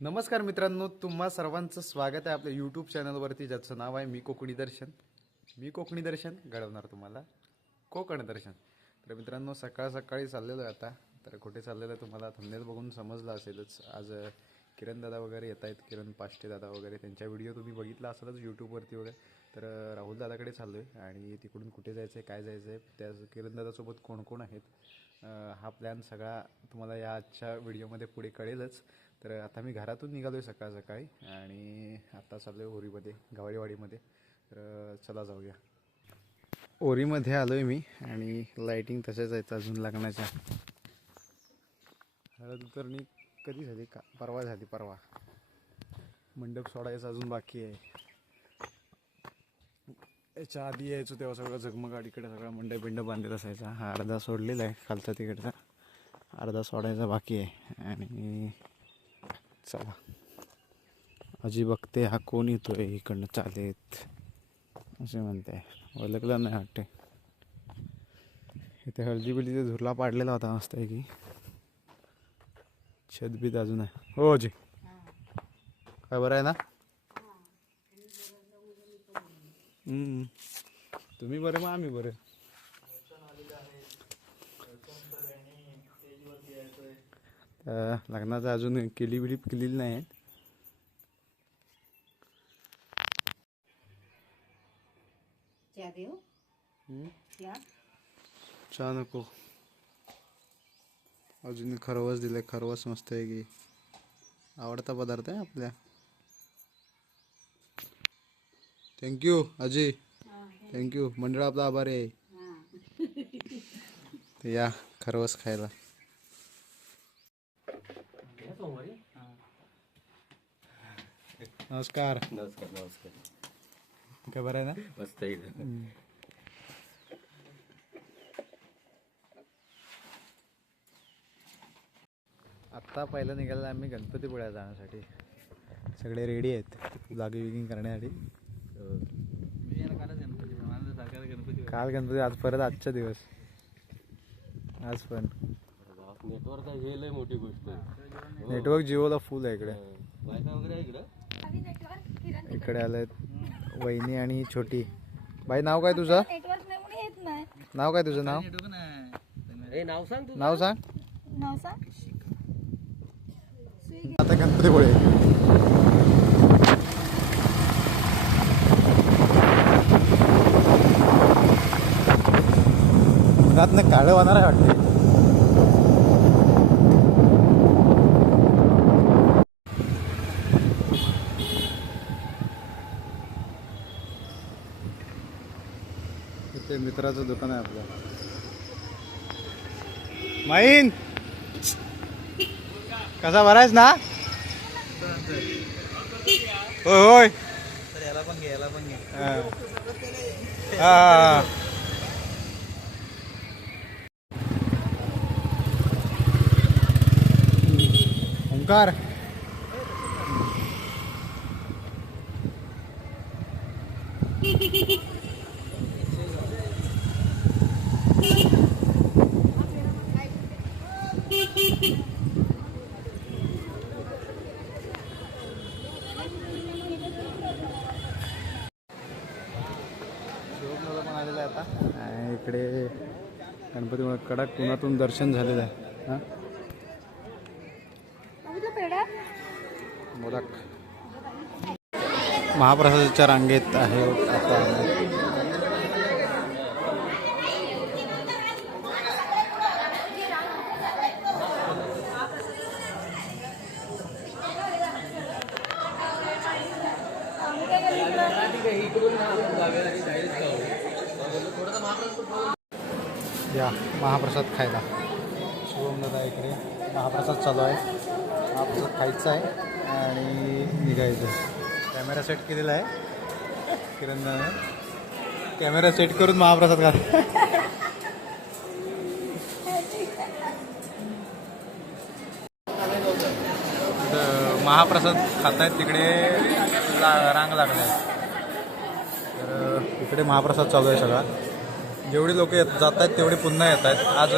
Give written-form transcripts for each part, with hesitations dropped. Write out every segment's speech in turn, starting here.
नमस्कार मित्रांनो, तुम्हा सर्वांचं स्वागत आहे आपल्या यूट्यूब चॅनलवरती, ज्याचं नाव आहे मी कोकणी दर्शन घडवणार तुम्हाला कोकण दर्शन. तर मित्रांनो, सकाळ सकाळी चाललेलो आहे आता. तर कुठे चाललेलं आहे तुम्हाला थंबनेल बघून समजलं असेलच. आज किरण दादा वगैरे येत आहेत, किरण पाष्टे दादा वगैरे, त्यांच्या व्हिडिओ तुम्ही बघितला असेलच यूट्यूबवरती वगैरे. तर राहुल दादाकडे चाललो आहे आणि तिकडून कुठे जायचं आहे, काय जायचं आहे, त्या किरण दादासोबत कोण कोण आहेत, हा प्लॅन सगळा तुम्हाला या आजच्या व्हिडिओमध्ये पुढे कळेलच. तर आता मी घरातून निघालो आहे सकाळ सकाळी आणि आता चाललो आहे ओरीमध्ये, गवाळीवाडीमध्ये. तर चला जाऊया. ओरीमध्ये आलो आहे मी आणि लाईटिंग तसेच आहेत अजून लग्नाच्या. हळद उतरणी कधी झाली का? परवा झाली, परवा. मंडप सोडायचं अजून बाकी आहे. याच्या आधी यायचो तेव्हा सगळं झगमगाट, इकडे सगळा मंडप बिंडप बांधलेला असायचा. हा अर्धा सोडलेला आहे, खालचा तिकडचा अर्धा सोडायचा बाकी आहे. आणि चला, आजी बघते हा कोण येतोय इकडनं चालेत असे म्हणते. ओळखलं नाही वाटते. इथे हळदी बिळदीचा झुरला पाडलेला होता मस्त आहे की. छतबीत अजून आहे. हो आजी, काय बरं आहे ना? तुम्ही बरं मग आम्ही बरं. लग्नाचं अजून केली बिली केलेली नाही. चहा नको, अजून खरवस दिलंय. खरवस मस्त आहे की, आवडता पदार्थ आहे आपल्या. थँक्यू आजी, थँक्यू. मंडळ आपला आभार आहे. या खरवस खायला. नमस्कार. नमस्कार नमस्कार. काय बरं आहे ना? मस्त आहे. आत्ता पहिलं निघालं आम्ही गणपतीपुळ्याला जाण्यासाठी. सगळे रेडी आहेत जागी विगिंग करण्यासाठी. काल गणपती, आज परत आजचा दिवस. आज पण नेटवर्क हे लय मोठी गोष्ट आहे. नेटवर्क जिओला फुल आहे इकडे. वायफाय वगैरे आहे इकडं. इकडे आलेत वहिनी आणि छोटी बाई. नाव काय तुझं? नाव काय तुझं? नाव नाव सांग तू. नाव सांग. आता गणपतीपुळे. उन्हातनं काळं होणार आहे वाटते. इथे मित्राचं दुकान आहे आपलं. माईन कसा भरायच ना? होय होय. याला पण घे, याला पण घे. हा. ओंकार. पण आलेलं आहे आता. इकडे गणपतीमुळे कडक उन्हातून दर्शन झालेलं आहे. हां, मोदक महाप्रसादाच्या रांगेत आहे आता. या महाप्रसाद खायला. शुभम दादा इकडे महाप्रसाद चालू आहे. महाप्रसाद खायचा आहे आणि निघायचं. कॅमेरा सेट केलेला आहे किरण दादा. कॅमेरा सेट करून महाप्रसाद खा. महाप्रसाद खातायत तिकडे रांग लागले आहे. तर इकडे महाप्रसाद चालू आहे सगळा. जेवढी लोक जात आहेत तेवढे पुन्हा येत आहेत. आज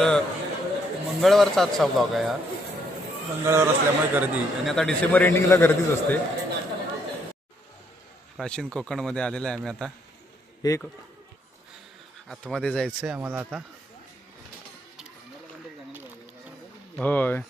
मंगळवारचा आजचा ब्लॉग आहे हा. मंगळवार असल्यामुळे गर्दी आणि आता डिसेंबर एंडिंगला गर्दीच असते. प्राचीन कोकणमध्ये आलेलं आहे आम्ही आता. एक आतमध्ये जायचं आहे आम्हाला आता. होय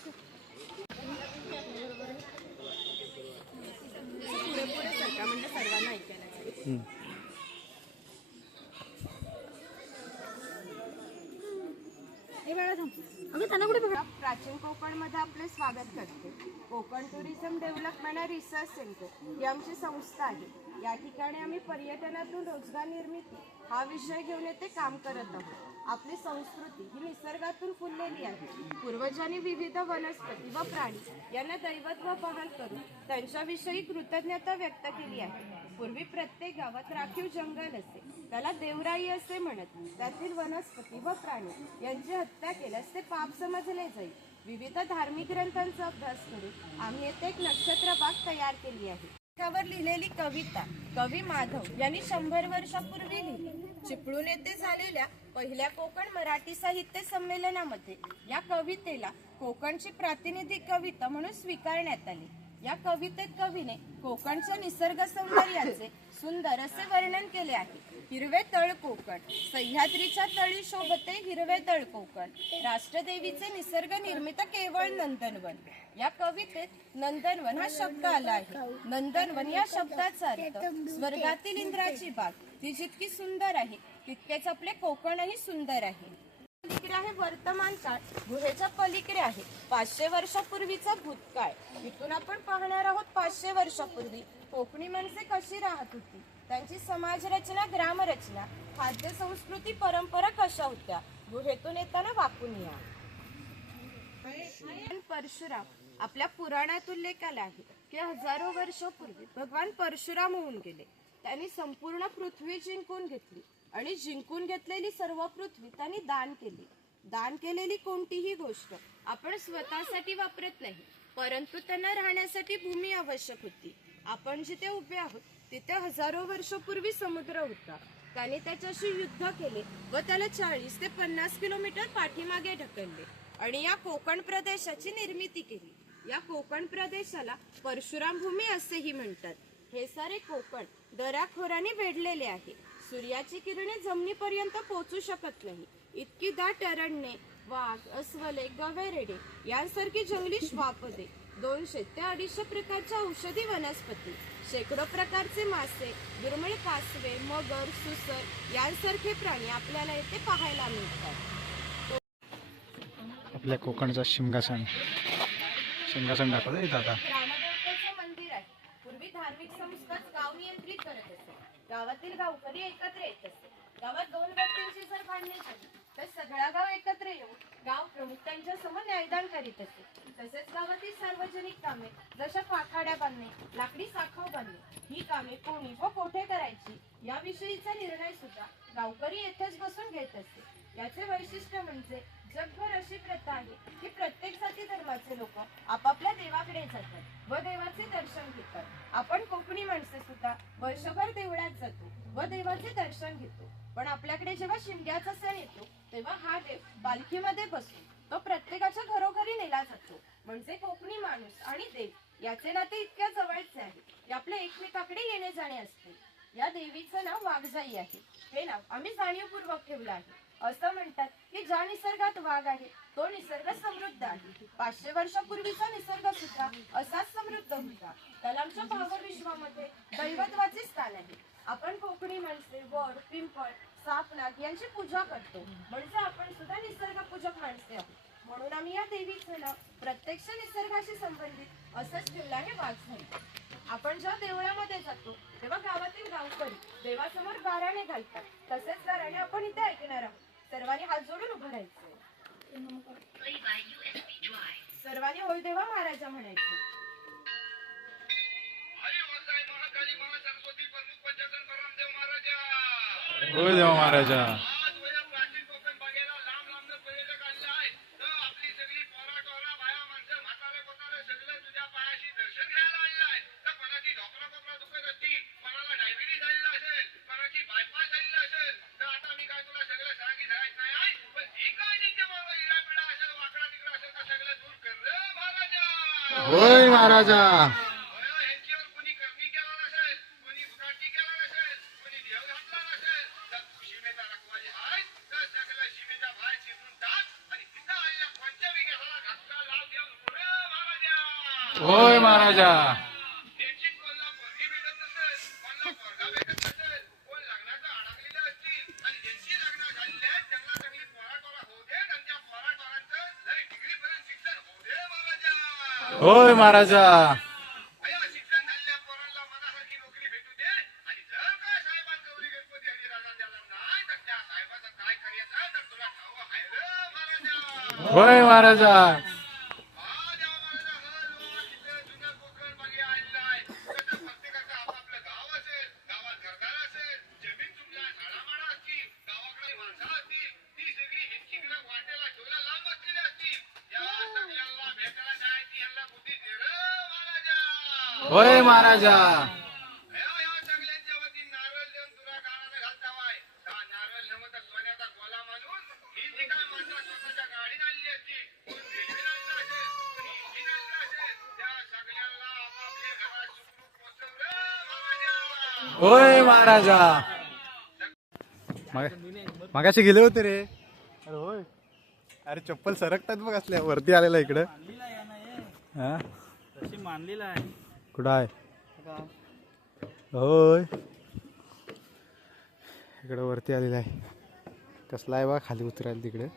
प्राचीन कोकणमध्ये आपले स्वागत करते. Konkan tourism development research centre ही आमची संस्था आहे. या ठिकाणी आम्ही पर्यटनातून रोजगार निर्मिती हा विषय घेऊन येथे काम करत आहोत. आपली संस्कृती ही निसर्गातून फुललेली आहे. पूर्वजांनी विविध वनस्पती व प्राणी यांना दैवत व बहाल करून त्यांच्याविषयी कृतज्ञता व्यक्त केली आहे. पूर्वी प्रत्येक गावात राखीव जंगल असे, त्याला देवराई असे म्हणत. त्यातील वनस्पती व प्राणी यांची हत्या केल्यास ते पाप समजले जाईल. विविध धार्मिक ग्रंथांचा अभ्यास करून आम्ही येथे एक नक्षत्र बाग तयार केली आहे. त्यावर लिहिलेली कविता कवी माधव यांनी 100 वर्षापूर्वी लिहिली. चिपळूण येथे झालेल्या पहिल्या कोकण मराठी साहित्य संमेलनामध्ये या कवितेला कोकणची प्रातिनिधिक कविता म्हणून स्वीकारण्यात आली. या कवितेत कवीने कोकणच्या निसर्ग सौंदर्याचे सुंदर असे वर्णन केले आहे. हिरवे तळ कोकण, सह्याद्रीच्या तळी शोभते हिरवे तळ कोकण, राष्ट्रदेवीचे निसर्ग निर्मित केवळ नंदनवन. या कवितेत नंदनवन हा शब्द आला आहे. नंदनवन या शब्दाचा अर्थ स्वर्गातील इंद्राची बाग. ती जितकी सुंदर आहे तितकेच आपले कोकणही सुंदर आहे. पलीकडे आहे वर्तमान काळ, गुहेच्या पलीकडे आहे 500 वर्षापूर्वीचा भूतकाळ. इथून आपण पाहणार आहोत 500 वर्षापूर्वी कोकणी माणसे कशी राहत होती, त्यांची समाज रचना, ग्रामरचना, खाद्य संस्कृती, परंपरा कशा होत्या. गुहेतून येताना वाकून या. परशुराम आपल्या पुराणात उल्लेख आला आहे की हजारो वर्षापूर्वी भगवान परशुराम होऊन गेले. त्यांनी संपूर्ण पृथ्वी जिंकून घेतली आणि जिंकून घेतलेली सर्व पृथ्वी त्यांनी दान केली. दान केलेली कोणतीही गोष्ट आपण स्वतःसाठी वापरत नाही, परंतु त्यांना राहण्यासाठी भूमी आवश्यक होती. आपण जिथे उभे आहोत तिथे हजारो वर्षापूर्वी समुद्र होता. त्याने त्याच्याशी युद्ध केले व त्याला 40 ते 50 किलोमीटर पाठीमागे ढकलले आणि या कोकण प्रदेशाची निर्मिती केली. या कोकण प्रदेशाला परशुराम भूमी असेही म्हणतात. हे सारे कोकण दऱ्याखोऱ्याने वेढलेले आहे. सूर्याची किरणे जमिनीपर्यंत पोहोचू शकत नाही. इतकी दाट अरण्ये, वाघ, अस्वले, गवेरेडे यांसारखी जंगली श्वापदे, 200 ते 250 प्रकारच्या औषधी वनस्पती, शेकडो प्रकारचे मासे, दुर्मिळ कासवे, मगर, सुसर यांसारखे प्राणी आपल्याला येथे पाहायला मिळतात. आपल्या कोकणचा सिंहासन दाखवलं दादा. ग्रामदेवतेचे मंदिर आहे. पूर्वी धार्मिक संस्थाच गाव नियंत्रित करत असे. गावातील गावकरी एकत्र येत असते. गावात 2 व्यक्तींची जर भांडणे झाली तर सगळा गाव एकत्र येऊन गाव प्रमुख त्यांच्या समोर न्यायदान करीत असते. तसेच गावातील सार्वजनिक कामे जशा पाखाड्या बांधणे, लाकडी साखव बांधणे ही कामे कोणी व कोठे करायची याविषयीचा निर्णय सुद्धा गावकरी येथेच बसून घेत असते. याचे वैशिष्ट्य म्हणजे जगभर अशी प्रथा आहे की प्रत्येक जाती धर्माचे लोक आपापल्या देवाकडे जातात व देवाचे दर्शन घेतात. आपण कोकणी माणसे सुद्धा वर्षभर देवळात जातो व देवाचे दर्शन घेतो. पण आपल्याकडे जेव्हा शिमग्याचा सण येतो तेव्हा हा देव पालखीमध्ये बसून तो प्रत्येकाच्या घरोघरी नेला जातो. म्हणजे कोकणी माणूस आणि देव याचे नाते इतक्या जवळचे आहे की आपले एकमेकाकडे येणे जाणे असते. या देवीचं नाव वाघजाई आहे. हे नाव आम्ही जाणीवपूर्वक ठेवलं आहे. असं म्हणतात की ज्या निसर्गात वाघ आहे तो निसर्ग समृद्ध आहे. 500 वर्षापूर्वीचा निसर्ग सुद्धा असाच समृद्ध होता. त्याला आमच्या भावविश्वामध्ये दैवत्वाचे स्थान आहे. आपण कोकणी माणसे वड, पिंपळ, साप, नाग यांची पूजा करतो. म्हणजे आपण सुद्धा निसर्ग पूजक माणसे आहोत. म्हणून आम्ही या देवीचं नाव प्रत्यक्ष निसर्गाशी संबंधित असंच ठेवलं आहे वाघजाई. आपण जेव्हा देवळामध्ये जातो तेव्हा गावातील गावकरी देवासमोर गाराणे घालतात. तसेच गाराणे आपण इथे ऐकणार आहोत. सर्वांनी हात जोडून उभं राहायचं. सर्वांनी होय देवा महाराजा म्हणायचे. होय देवा महाराजा. महाराजा. होय महाराजा. होय महाराजा. होय महाराजा. होय महाराजा. होय महाराजा. मागाशी गेले होते रे. अरे होय. अरे चप्पल सरकतात बघ असल्या वरती आलेला इकडं. हा तशी मानलेला आहे. कुठं आहे. होय इकडं वरती आलेला आहे. कसला आहे बा खाली उतरायला तिकडे.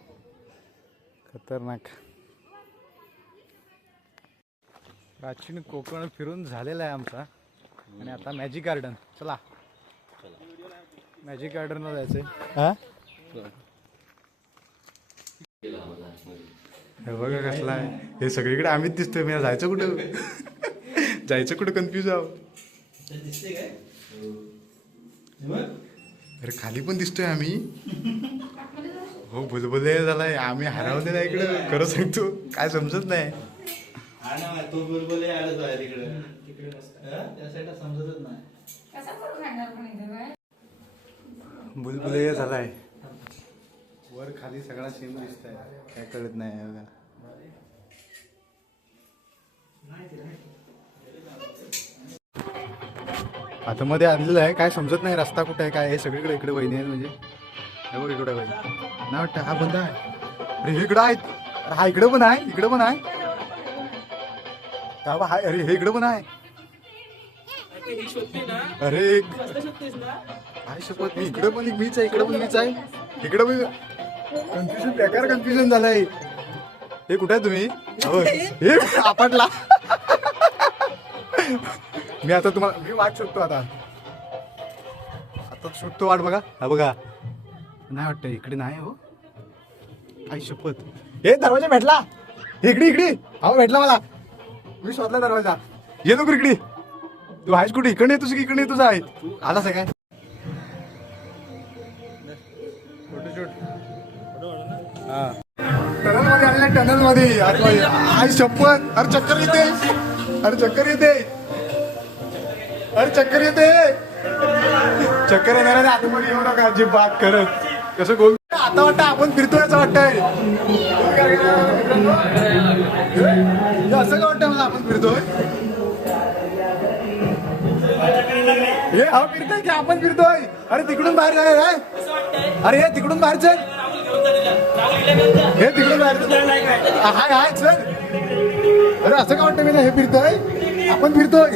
खतरनाक. प्राचीन कोकण फिरून झालेला आहे आमचा. आणि आता मॅजिक गार्डन. चला मॅजिक गार्डनला जायचंय. हा हे बघा कसला आहे. हे सगळीकडे आम्हीच दिसतोय. मी जायचं कुठं. जायचं कुठं कन्फ्यूज आहो. अरे खाली पण दिसतोय आम्ही. हो भुलभुले झालाय. आम्ही हरवलेला आहे इकडं. खरं सांगतो काय समजत नाही. तो बुलबुल आलंच आहे तिकडे. त्या साईडला समजतच नाही. भुलभुले झालाय. वर खाली सगळा सेम दिसतंय. काय कळत नाही बघा. आता मध्ये आलेलं आहे. काय समजत नाही रस्ता कुठे आहे काय. हे सगळीकडे इकडे वहिनी आहेत म्हणजे. हे बघ इकडे वहिनी नाही वाटतं. हा बंद आहे. अरे हे इकडं आहेत. हा इकडं पण आहे. इकडं पण आहे. का बा हाय. अरे हे इकडं पण आहे. अरे काय शपथ. मी इकडं पण मीच आहे. इकडं पण मीच आहे. इकडं पण कन्फ्युजन बेकार कन्फ्युजन झालंय. हे कुठे आहे तुम्ही. हे आपटला. मी आता तुम्हाला मी वाट शोधतो. आता शोधतो वाट. बघा हा बघा. नाही वाटतं इकडे नाही. हो आई शपथ. हे दरवाजा भेटला. इकडे इकडे. हा भेटला मला. मी शोधला दरवाजा. ये नको इकडे. तू आहेस कुठे. इकडे येतोस की इकडे तुझा आहे. आलास काय. टनल मध्ये आलेल्या टनल मध्ये. आई शपथ. अरे चक्कर येते. अरे चक्कर येते. अरे चक्कर येते. चक्कर येणार आतमध्ये येऊ नका अजिबात करत. कसं गोल. आता वाटतं आपण फिरतोय असं वाटतंय. असं का वाटतं मला आपण फिरतोय. हे हा फिरतोय की आपण फिरतोय. अरे तिकडून बाहेर जाय. अरे हे तिकडून बाहेर चल. हे तिकडून बाहेर हाय हाय चल. अरे असं का वाटतं मी हे फिरतोय. आपण फिरतोय.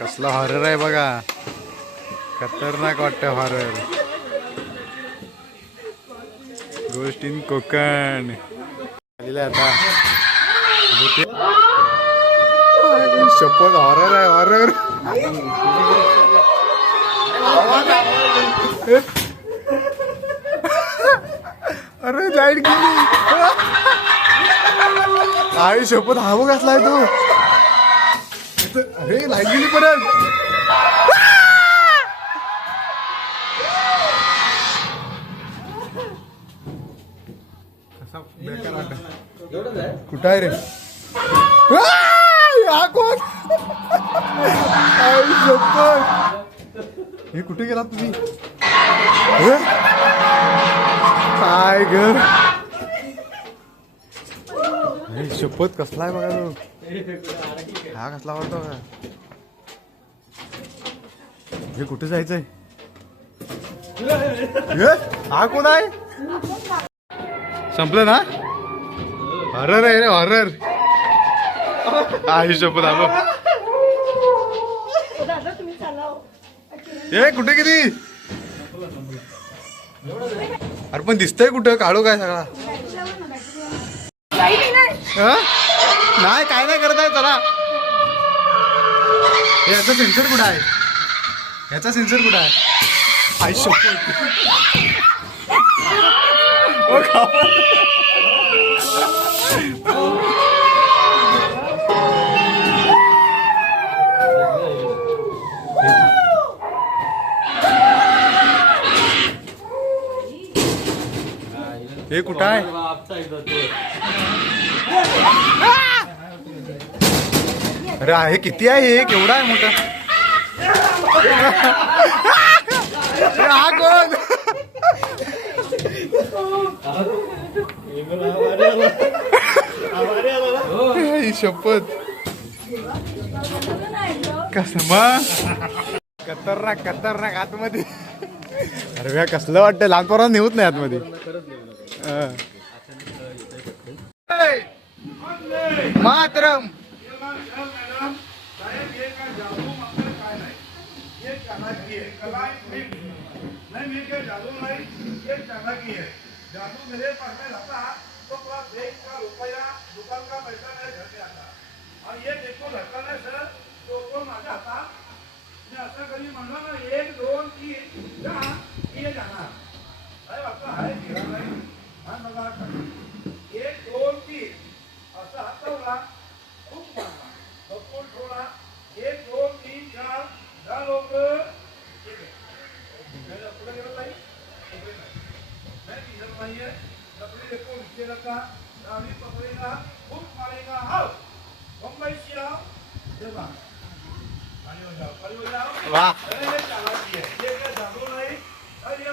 कसला हॉरर आहे बघा. खतरनाक वाटतं हॉरर. गोष्ट इन कोकण आता. शपथ हॉरर आहे. हॉरर. अरे लाईट गेली. आई शपथ. हा बघ कसलाय तो. अरे लाईट गेली परत. कसा बेकार वाटत. कुठं आहे रे. हा कोण. आई शपथ. हे कुठे गेला तुम्ही. काय ग. अरे शपथ कसला आहे बघा तो. हा कसला वाटतो का? हे कुठे जायचंय? हा कोण आहे? संपलं ना? हॉरर आहे रे हॉरर. आई शपथ आबा. ए कुठे किती? अरे पण दिसतंय कुठं? काढू काय सगळा? हा? नाही काय नाही करत आहे चला. याचा सेन्सर कुठं आहे? याचा सेन्सर कुठं आहे? आई शपथ. ओ खावा. हे कुठं आहे? आपटा एकदा तो. अरे आहे किती आहे हे? केवढा आहे मोठा? अरे हा कोण? आई शपथ. कसं मग? खतरनाक खतरनाक आतमध्ये. अरे व्या कसलं वाटतं लहान पोरांना नेऊत नाही आतमध्ये. मातरम. जादू मेरे पास में रहता तो पूरा देश का रुपया दुकान का पैसा मेरे घर पे आता और ये देखो लड़का ने सर तो को माझा आता मैं असं कधी म्हणलं ना 1 2 3 जा ये जाणार अरे बापा आहे गेला नाही हा बघा 1 2 3 असं हातवला खूप मारला बघून थोडा 1 2 3 4 जा लोक पुढे गेलं नाही नहीं है लकड़ी देखो नीचे रखा रानी पकड़ेगा खूब मारेगा आओ बम्बई से आओ देखा खाली हो जाओ वाह. अरे चालाकी है ये क्या जादू नहीं अरे ये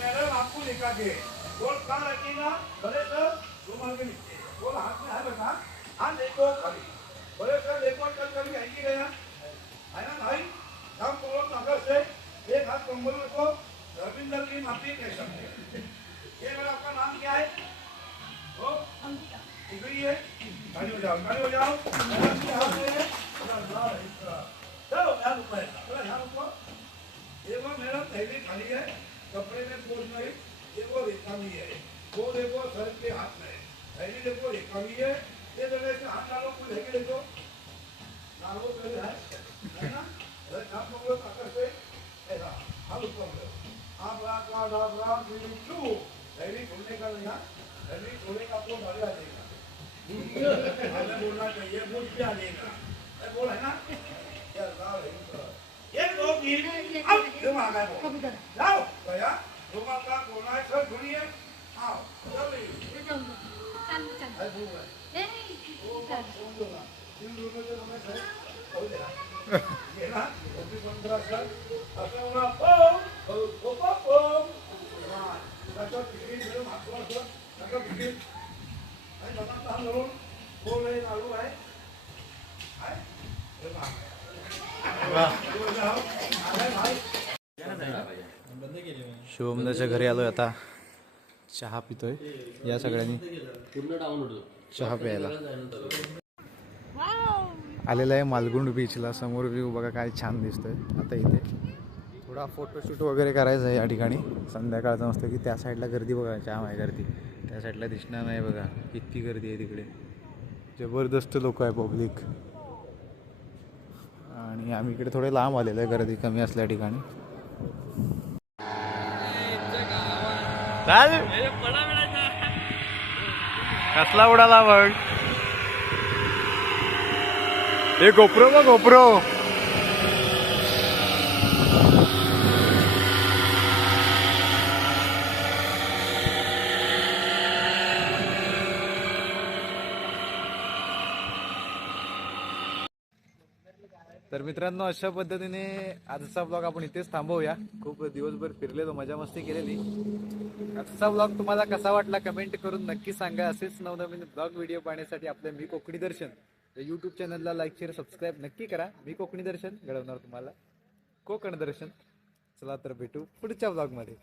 मैडम आपको लिखा के गोल कहाँ रखेगा भले सर रुमाल के नीचे गोल हाथ में है बेटा हाथ देखो खाली भले सर देखो कल कभी आएंगे गया है ना भाई हम बोलो नगर से एक हाथ कंबल रखो रविंदर की माफी कह सकते ये मेरा आपका नाम क्या है? ओ इधर है गाड़ी हो जाओ मैडम के हाथ में है चलो यहाँ रुको चलो यहाँ रुको ये वो मैडम थैली खाली है कपड़े में बोझ नहीं ये वो रेखा भी है वो देखो सर के हाथ में थैली देखो रेखा भी है ये जगह से हाथ डालो कुछ लेके देखो डालो पहले है ना अरे काम पकड़ो ताकत से ऐसा हाथ ऊपर आप रात टू थैली खोलने का नहीं थैली खोलने का आपको डाले आ जाएगा हमें बोलना चाहिए मुझ पे आ जाएगा बोल है ना ये दो तीन अब क्यों आ गए जाओ भैया रुमाल का कोना है सर ढूंढिए आओ तीन रुपये जो हमें सर खोल देना ये ना 15 सर अपने उन्हें शुभमदाच्या घरी आलोय आता. चहा पितोय. या सगळ्यांनी पूर्ण डाऊनलोड चहा प्यायला आलेला आहे मालगुंड बीचला. समोर व्ह्यू बघा काय छान दिसतोय. आता इथे थोडा फोटोशूट वगैरे करायचं आहे या ठिकाणी. संध्याकाळचं मस्त की त्या साईडला गर्दी बघा जाम आहे गर्दी. त्या साईडला दिसणार नाही बघा इतकी गर्दी आहे तिकडे. जबरदस्त लोक आहे पब्लिक. आणि आम्ही इकडे थोडे लांब आलेलो आहे गर्दी कमी असल्या ठिकाणी. कसला उडाला बघ. हे गोप्रो बघ गोप्रो. तर मित्रांनो अशा पद्धतीने आजचा ब्लॉग आपण इथेच थांबवूया. खूप दिवसभर फिरलेलो, मजा मस्ती केलेली. आजचा ब्लॉग तुम्हाला कसा वाटला कमेंट करून नक्की सांगा. असेच नवनवीन ब्लॉग व्हिडिओ पाहण्यासाठी आपल्या मी कोकणी दर्शन या यूट्यूब चॅनलला लाईक शेअर सबस्क्राईब नक्की करा. मी कोकणी दर्शन घडवणार तुम्हाला कोकण दर्शन. चला तर भेटू पुढच्या ब्लॉगमध्ये.